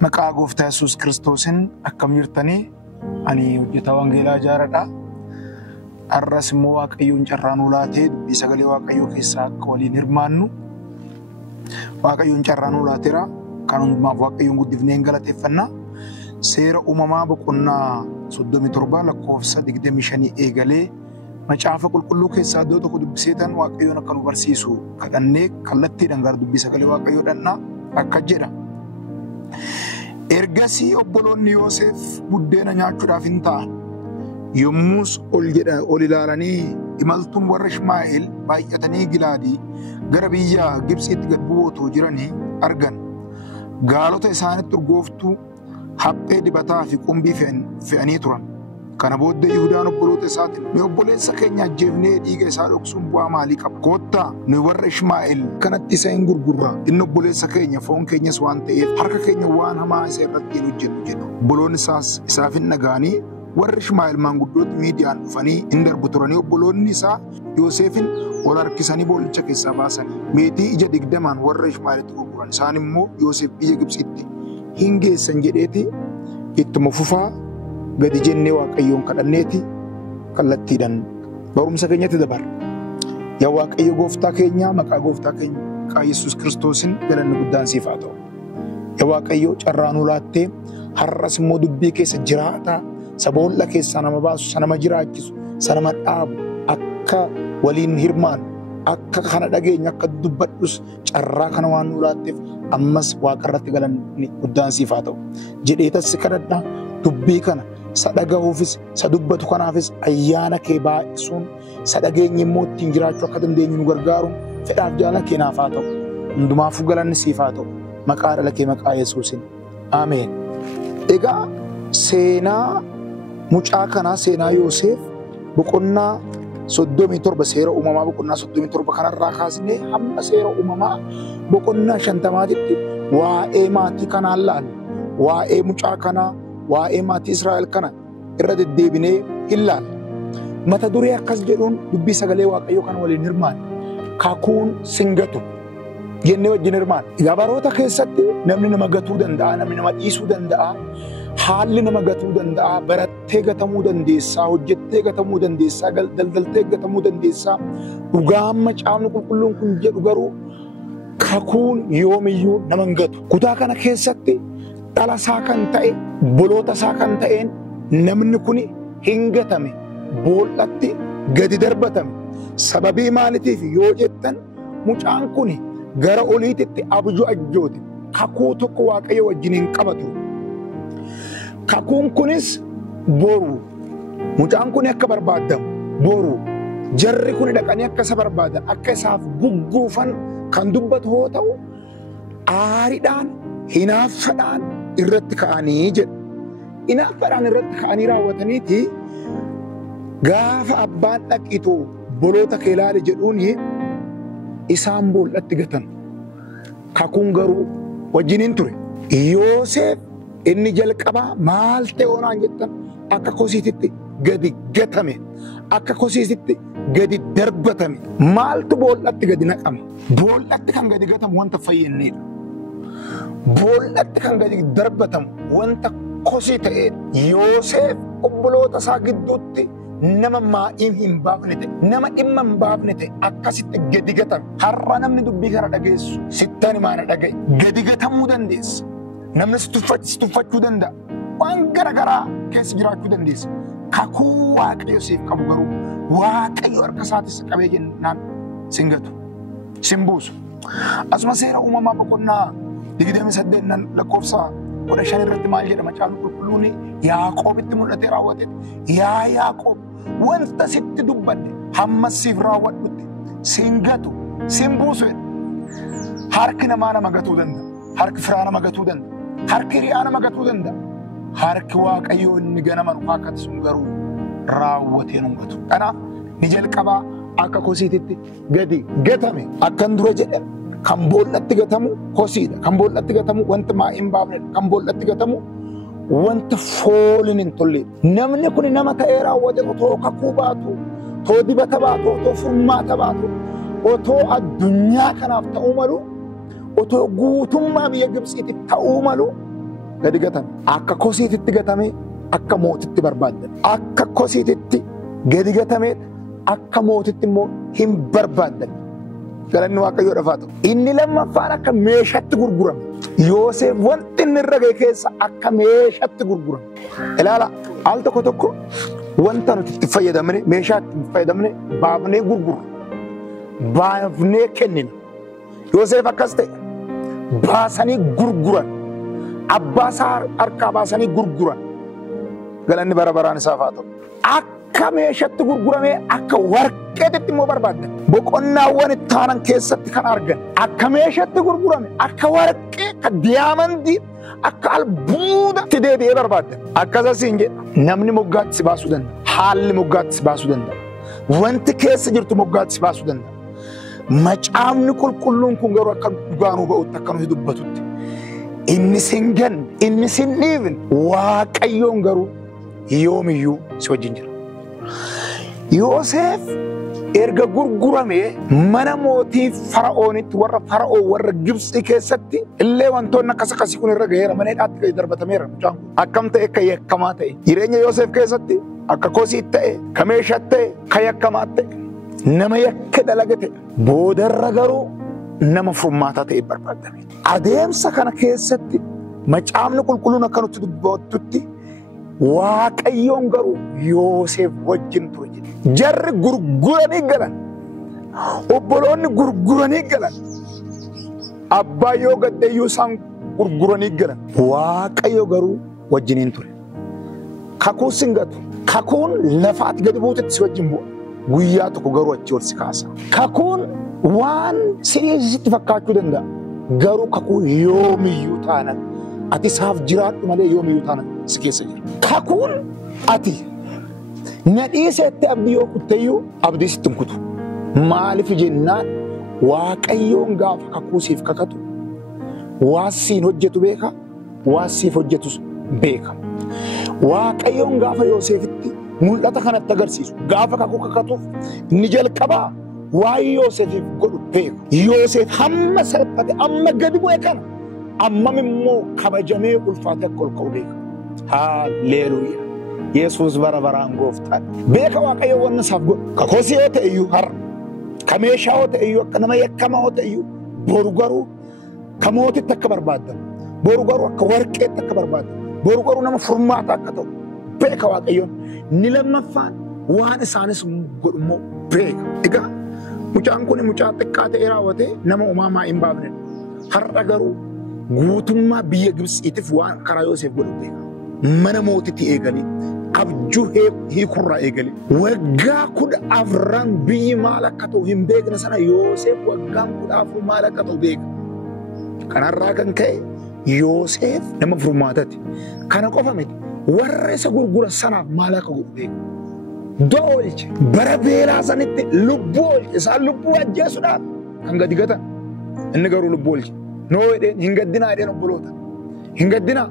Maqaa Gooftaa Yesuus Kiristoosiin akkam jirtanii? Ani hojjetaa Wangeelaa Jaaradha. Har'as immoo Waaqayyoon carraa nuu laatee dubbii sagalee Waaqayyoo keessaa akka waliin hirmaannu. Waaqayyoon carraa nuu laateera. Kan hundumaaf Waaqayyoon guddifnee galateeffanna. Seera uumamaa boqonnaa 37 lakkoofsa 25 eegalee macaafa qulqulluu keessaa iddoo tokko dubbiseetan Waaqayyoon akka nu barsiisu kadhannee kallattiidhaan gara dubbii sagalee Waaqayyoo dhannaa akka jedha. Ergasii obboloonni Yoosef buddeena nyaachuudhaaf hin ta'an. Yommus ol ilaalanii imaltuun warra Ishmaa'eel baay'atanii Gilaadii gara biyya Gibxiitti gad bu'ootuu jiranii argan. Gaalota isaanitti urgooftuu haphee dibataa fi qumbii fe'anii turan. Kana booddee Yihuudaan obboloota isaatiin nu obboleessa keenya ajjeefnee dhiiga isaa dhoksuun bu'aa maalii qaba? Koottaa nu warra Ishmaa'eel kanatti isa hin gurgurra. Inni obboleessa keenya foon keenyas waan ta'eef harka keenya waan hamaa isa irratti hin hojjennu jedhu. Obboloonni isaas isaaf hin dhaga'anii warri Ishmaa'eel maanguddooti Miidiyaan dhufanii hin darbu turanii obboloonni isaa Yoosefin ol harkisanii boolicha keessaa baasanii meetii ija 20 warra Ishmaa'eelitti gurguran. Isaan immoo Yoosef biyya Gibxiitti hin geessan jedheeti ittuma fufaa gadi jennee Waaqayyoon kadhanneeti kallattiidhaan barumsa keenyatti dabarra. Yaa Waaqayyo Gooftaa keenya maqaa Gooftaa keenya maqaa Yesuus Kiristoosiin galanni guddaan siif haa ta'u. Yaa Waaqayyo carraa nuu laattee har'as immoo dubbii keessa jiraataa saboolla keessaa nama baasu sana nama jiraachisu sana nama dhaabu akka waliin hirmaanu akka kana dhageenya akka dubbadhus carraa kana waan nuu laatteef ammas Waaqarratti galanni guddaan siif haa ta'u. Jedheetas kadhadhaa dubbii kana sadhagahuufis sadubbatu kanaafis ayyaana kee baay'isuun sadhageenyi immoo ittiin jiraachuu akka dandeenyu nu gargaaruun fedhaaf jaalala kee naaf haa ta'u. Hundumaafuu galanni siif haa ta'u. Maqaa dhala kee maqaa Yesuusiin. Ameen. Egaa seenaa mucaa kanaa seenaa Yoosef boqonnaa 37 seera uumamaa boqonnaa 37 kanarraa kaasnee hamma seera uumamaa boqonnaa 50tti waa'ee maatii kanaa ilaalla. Waa'ee mucaa kanaa waa'ee maatii Israa'el kana irra deddeebinee ilaalla. Mata duree akkas jedhuun dubbii sagalee Waaqayyoo kana waliin hirmaanna. Kakuun singatu jennee wajjin hirmaanna. Egaa baroota keessatti namni nama gatuu danda'a, namni nama dhiisuu danda'a, haalli nama gatuu danda'a, barattee gatamuu dandeessaa, hojjettee gatamuu dandeessaa, daldaltee gatamuu dandeessaa. Dhugaa macaafni qulqulluun kun jedhu garuu kakuun yoomiyyuu nama hin gatu. Kutaa kana keessatti dhala isaa kan ta'e, boloota isaa kan ta'een namni kun hin gatame, boollatti gadi darbatame. Sababii maaliitiif yoo jettan mucaan kun gara oliititti abjuu ajjoote kakuu tokko Waaqayyo wajjin hin qabatu. Kakuun kunis boru. Mucaan kun akka barbaadamu boru. Jarri kun dhaqanii akka isa barbaadan akka isaaf gugguufan kan dubbatu yoo ta'u aariidhaan hinaaffaadhaan irratti ka'anii jedhu. Hinaaffaadhaan irratti ka'anii raawwataniiti gaafa abbaan dhaqitu boloota kee ilaali jedhuun isaan boollatti gatan. Kakuun garuu wajjiniin ture. Yoosef inni jalqabaa maal ta'e onaan jettan akka kosiititti gadi gatame, akka kosiititti gadi darbatame. Maaltu boollatti gadi naqama? Boollatti kan gadi gatamu wanta fayyinneedha. Boollatti kan gadi darbatamu wanta kosii ta'edha. Yoosef obboloota isaa gidduutti nama maa'ii hin baafne ta'e, nama dhimma hin baafne ta'e akkasitti gadi gatame. Har'a namni dubbii kana dhageessu sittani maana dhagaye gadi gatamuu dandeessa. Namni si tuffachuu danda'a. Waan garagaraa keessa jiraachuu dandeessa. Kakuu Waaqayyo siif qabu garuu Waaqayyo harka isaatis qabee jennaan sin gatu, sin buusu. Asuma seera uumamaa boqonnaa 28 lakkoofsa 15 irratti maal jedha macaafni qulqulluun Yaaqoobitti mul'atee raawwatetti yaa Yaaqoob wanta sitti dubbadde hamma siif raawwadhutti sin gatu, sin buusu. Harki namaa nama gatuu danda'a. Harki firaa nama gatuu danda'a. Harki hiriyaa nama gatuu danda'a. Harki Waaqayyoo inni ganama nu akkati sun garuu raawwatee nu gatu. Kanaaf ni jalqabaa akka kosiititti gadi gatame. Akkan dura jedhe kan boollatti gatamu kosiidha. Kan boollatti gatamu wanta maa'ii hin baafnedha. Kan boollatti gatamu wanta fooliin hin tolledha. Namni kun nama ta'ee raawwate otoo kakuu baatu, otoo dibata baatu, otoo furmaata baatu, otoo addunyaa kanaaf ta'uu malu, otoo guutummaa biyya Gibxiitiif ta'uu malu gadi gatame. Akka kosiititti gatame akka mootitti barbaadame. Akka kosiititti gadi gatame akka mootitti immoo hin barbaadame. Galanni Waaqayyoo dhafaa ta'u. Inni lammaffaan akka meeshaatti gurgurame. Yoosef wanti inni irra ga'e keessa akka meeshaatti gurgurame. Ilaala al tokko tokko wanta nuti itti fayyadamne meeshaatti itti fayyadamne baafnee gurgurra. Baafnee kennina. Yoosef akkas ta'e baasanii gurguran. Abbaa isaa harkaa baasanii gurguran. Galanni bara baraan isaaf haa ta'u. Akka meeshaatti gurguramee akka warqeetitti immoo barbaaddan. Boqonnaawwan itti aanan keessatti kan argan. Akka meeshaatti gurgurame akka warqee akka diyaamandii akka albuuda itti deebi'ee barbaaddan. Akkasas hin jedha namni moggaatti si baasuu danda'a. Haalli moggaatti si baasuu danda'a. Wanti keessa jirtu moggaatti si baasuu danda'a. Macaafni qulqulluun kun garuu akka dhugaanuu ba'utti akka nuti dubbatutti. Inni sin ganne, inni sin dhiibne, Waaqayyoon garuu yoomiyyuu si wajjin jira. Yoosef erga gurguramee mana mootii Fara'oonitti warra Fara'oo warra Gibxii keessatti illee wantoonni akkas akkasii kun irra ga'eera mana hidhaatti gadi darbatameera mucaan kun. Akkam ta'e akka yakkamaa ta'e jireenya Yoosef keessatti akka kosiitti ta'e ka meeshaatti ta'e ka yakkamaa ta'e nama yakka dalagate boodarra garuu nama furmaataa ta'e barbaadame. Adeemsa kana keessatti macaafni qulqulluun akka nutti dubbatutti Waaqayyoon garuu Yoosef wajjin ture jedhe. Jarri gurguranii galan. Obboloonni gurguranii galan. Abbaa yoo gaddeeyyuu isaan gurguranii galan. Waaqayyo garuu wajjiniin ture. Kakuu sin gatu. Kakuun lafaatti gadi buutetti si wajjin bu'a. Guyyaa tokko garuu achi ol si kaasa. Kakuun waan sitti fakkaachuu danda'a. Garuu kakuu yoomiyyuu taanan ati isaaf jiraadhu malee yoomiyyuu taanan si keessa jira. Kakuun ati na dhiisetti abdii yoo kutteyyuu abdii sitti hin kutu. Maaliif jennaan Waaqayyoon gaafa kakuu siif kakatu waan siin hojjetu beeka, waan siif hojjetus beeka. Waaqayyoon gaafa Yoosefitti mul'ata kanatti agarsiisu gaafa kakuu kakatuuf inni jalqabaa waan Yoosefiif godhu beeka. Yoosef hamma salphate amma gadi bu'e kana ammam immoo kabajamee ulfaate akka ol ka'u beeka. Haalleluuyaa. Yesuus bara baraan gooftaan. Beeka Waaqayyo wanna isaaf godhu. Ka kosii yoo ta'e iyyuu har'a. Ka meeshaa yoo ta'e iyyuu akka nama yakkamaa yoo ta'e iyyuu boru garuu ka mootitti akka barbaadamu. Boru garuu akka warqeetti akka barbaadamu. Boru garuu nama furmaata akka ta'u. Beeka Waaqayyoon. Ni lammaffaan waan isaanis godhu immoo beeka. Egaa mucaan kun mucaa xiqqaa ta'ee raawwatee nama uumamaa hin baafne. Har'a garuu guutummaa biyya Gibxiitiif waan karaa Yoosef godhu beeka. Mana mootitti eegalee abjuu hiikurraa eegalee waggaa 14 biyyi maal akka ta'u hin beekne sana Yoosef waggaan 14 maal akka ta'u beeka. Kanarraa kan ka'e Yoosef nama furmaatati. Kana qofa miti warra isa gurgura sanaaf maal akka godhu beeka. Du'a oolche bara beelaa sanitti lubbuu oolche isaan lubbuu ajjeesuudhaaf kan gadi gatan inni garuu lubbuu oolche. Noo jedheen hin gaddinaa jedheen obboloota hin gaddinaa.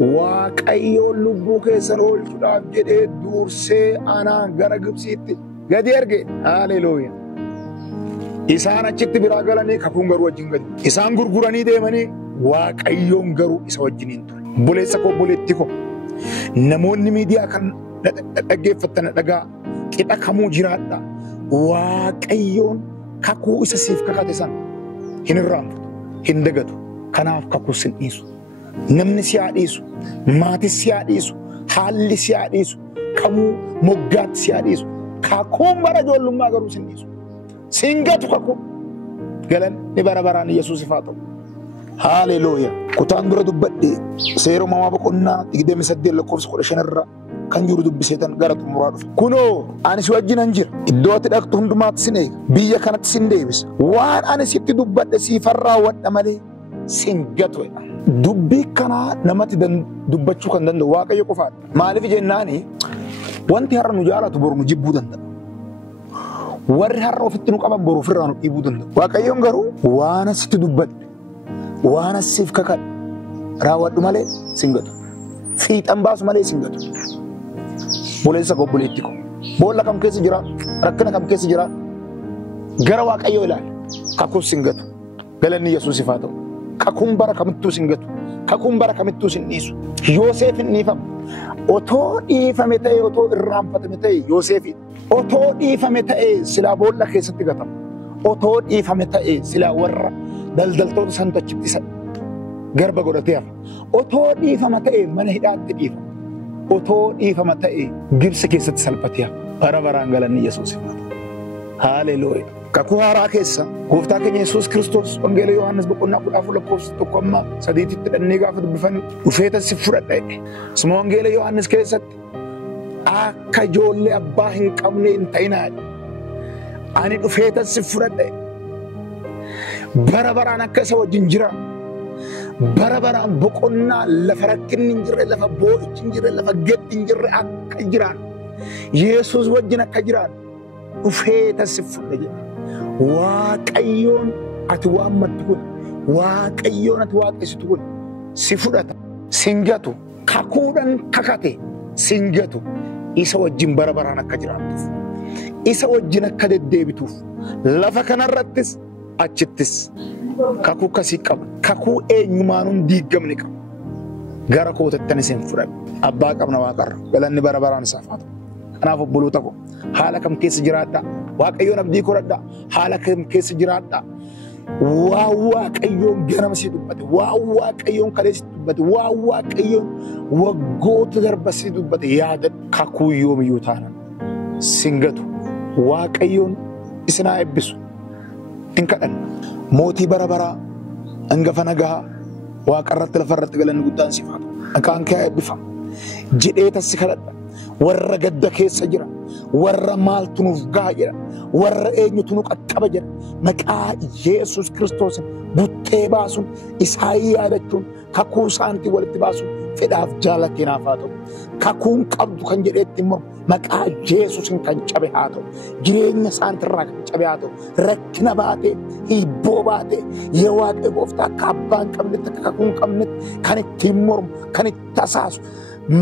Waaqayyoon lubbuu keessan oolchuudhaaf jedhee dursee anaan gara Gibxiitti gadi erge. Haalleluuyaa. Isaan achitti biraa galanii kakuun garuu wajjin gadi. Isaan gurguranii deemanii Waaqayyoon garuu isa wajjiniin ture. Buleessa koo buleetti koo namoonni miidiyaa kan dhaggeeffatan dhagaa qixa kamuu jiraadha. Waaqayyoon kakuu isa siif kakate sana hin irraanfatu hin dagatu. Kanaaf kakuu sin dhiisu. Namni si haa dhiisu, maatis si haa dhiisu, haalli si haa dhiisu, kamuu moggaatti si haa dhiisu. Kakuun bara ijoollummaa garuu sin dhiisu. Sin gatu kakuun. Galanni bara baraan Yesuusiif haa ta'u. Haalleluuyaa. Kutaan dura dubbadhe seera uumamaa boqonnaa 28:15 irraa kan jiru dubbiseetan gara xumuraa dhufe. Kunoo ani si wajjinan jira. Iddoo ati dhaqxu hundumaatti sin eega. Biyya kanatti sin deebisa. Waan ani sitti dubbadhe siifan raawwadha malee sin gatu. Dubbii kanaa namatti dubbachuu kan danda'u Waaqayyo qofaadha. Maaliif jennaani wanti har'a nu jaalatu boru nu jibbuu danda'a. Warri har'a ofitti nu qaban boru ofirraa nu dhiibuu danda'u. Waaqayyoon garuu waan asitti dubbadhe waan asiif kakadhe raawwadhu malee sin gatu. Fiixan baasu malee sin gatu. Buleessa koo buleetti koo boolla kam keessa jira rakkina kam keessa jira gara Waaqayyoo ilaali. Kakuun sin gatu. Galanni Yesuusiif haa ta'u. Kakuun bara kamittuu sin gatu. kakuun bara kamittuu sin dhiisu. Yoosef hin dhiifamu. Otoo dhiifame ta'e otoo irraanfatame ta'e Yoosef otoo dhiifame ta'e silaa boolla keessatti gatama. Otoo dhiifame ta'e silaa warra daldaltoota santu achitti isa garba godhatee hafa. Otoo dhiifama ta'e mana hidhaatti dhiifama. Otoo dhiifama ta'e Gibsi keessatti salphatee hafa. Bara baraan galanni Yesuusiif haa ta'u. Haalelooyaa. Kakuu haaraa keessa gooftaa keenya Yesuus Kiristoos wangeela Yohaannis boqonnaa 14:1-3 dhannee gaafa dubbifannu dhufeetan si fudhadha jedhe. Suma wangeela Yohaannis keessatti akka ijoollee abbaa hin qabne hin ta'inaa ani dhufeetan si fudhadha. Bara baraan akka isa wajjin jira. Bara baraan boqonnaa lafa rakkinni hin jirre, lafa boo'ichi hin jirre, lafa gaddi hin jirre akka jiraan. Yesuus wajjin akka jiraan dhufeetan si fudhadha jedhe. Waaqayyoon ati waammattu kun, Waaqayyoon ati waaqessitu kun si fudhata, singatu, kakuudhaan kakate singatu, isa wajjin bara baraan akka jiraattuuf, isa wajjin akka deddeebituuf, lafa kanarrattis achittis kakuu kasii qaba. Kakuu eenyumaanuun diigamne qaba. Gara kootattan isin fudhadha. Abbaa qabna waaqarra. Galanni bara baraan isaaf haa ta'u. Kanaaf obboloota koo haala kam keessa jiraadhaa? Waaqayyoon abdii godhadhaa. Haala kam keessa jiraadhaa? Waa Waaqayyoon ganama si dubbate, waa Waaqayyoon kaleessi dubbate, waa Waaqayyoon waggoota darba si dubbate yaadadhu. Kakuu yoomiyyuu taanan singatu. Waaqayyoon isin haa eebbisu. Hin kadhanna. Mootii bara baraa hangafa nagahaa waaqarratti lafarratti galanni guddaan siif haa ta'u. Maqaan kee haa eebbifamu jedhee tassi kadhadha. Warra gadda keessa jira, warra maaltu nuuf gaha jedha, warra eenyutu nu qaqqaba jedha. Maqaa Yesuus Kiristoos buttee baasuun, isaan yaadachuun, kakuu isaaniitiin walitti baasuun fedhaaf jaalatteen haa ta'u. Kakuun qabdu kan jedheetti immoo maqaa Yesuusin kan cabe haa ta'u. Jireenya isaaniitirraa kan cabe haa ta'u. Rakkina baatee, hibboo baatee, yaa Waaqayyo gooftaa akka abbaa hin qabnetti, akka kakuu hin qabnetti kan ittiin mormu, kan itti tasaasu.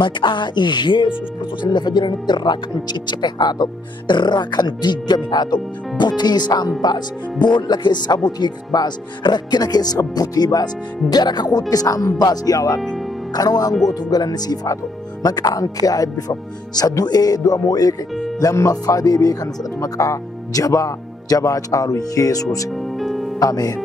Maqaa Yesuus Kiristoos lafa jiranitti irraa kan ciccite haa ta'u, irraa kan diigame haa ta'u. Butii isaan baase, boolla keessaa butii baase, rakkina keessaa butii baase, gara kakuutti isaan baase yaa Waaqayyo. Kana waan gootuuf galanni siif haa ta'u. Maqaan kee haa eebbifamu. Isa du'ee du'a moo'ee kee lammaffaa deebi'ee kan fudhatu maqaa jabaa caalu Yesuus. Ameen.